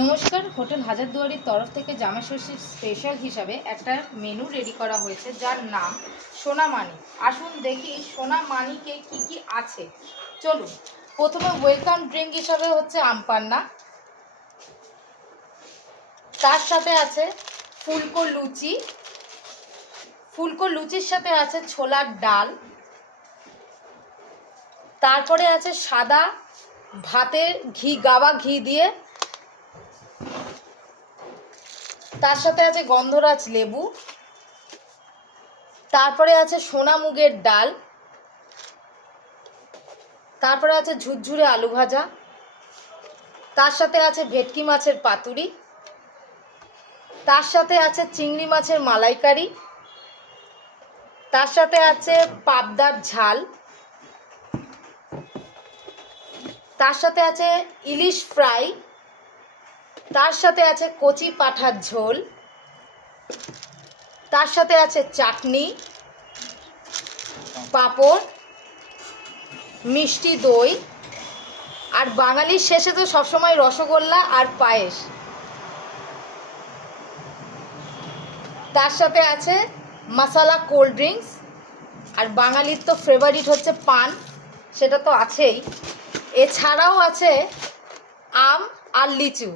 নমস্কার, হোটেল হাজারদুয়ারির তরফ থেকে জামাই ষষ্ঠীর স্পেশাল হিসাবে একটা মেনু রেডি করা হয়েছে যার নাম সোনামানি। আসুন দেখি সোনামানিকে কি কি আছে। চলুন, প্রথমে ওয়েলকাম ড্রিঙ্ক হিসাবে হচ্ছে আমপান্না, তার সাথে আছে ফুলকো লুচি, ফুলকো লুচির সাথে আছে ছোলার ডাল, তারপরে আছে সাদা ভাতের ঘি, গাওয়া ঘি দিয়ে, তার সাথে আছে গন্ধরাজ লেবু, তারপরে আছে সোনা মুগের ডাল, তারপরে আছে ঝুরঝুরে আলু ভাজা, তার সাথে আছে ভেটকি মাছের পাতুরি, তার সাথে আছে চিংড়ি মাছের মালাইকারি, তার সাথে আছে পাবদার ঝাল, তার সাথে আছে ইলিশ ফ্রাই, তার সাথে আছে কচি পাঁঠার ঝোল, তার সাথে আছে চাটনি, পাঁপড়, মিষ্টি দই, আর বাঙালির শেষে তো সবসময় রসগোল্লা আর পায়েস। তার সাথে আছে মশালা কোল্ড ড্রিঙ্কস, আর বাঙালির তো ফেভারিট হচ্ছে পান, সেটা তো আছেই। এছাড়াও আছে আম আর লিচু।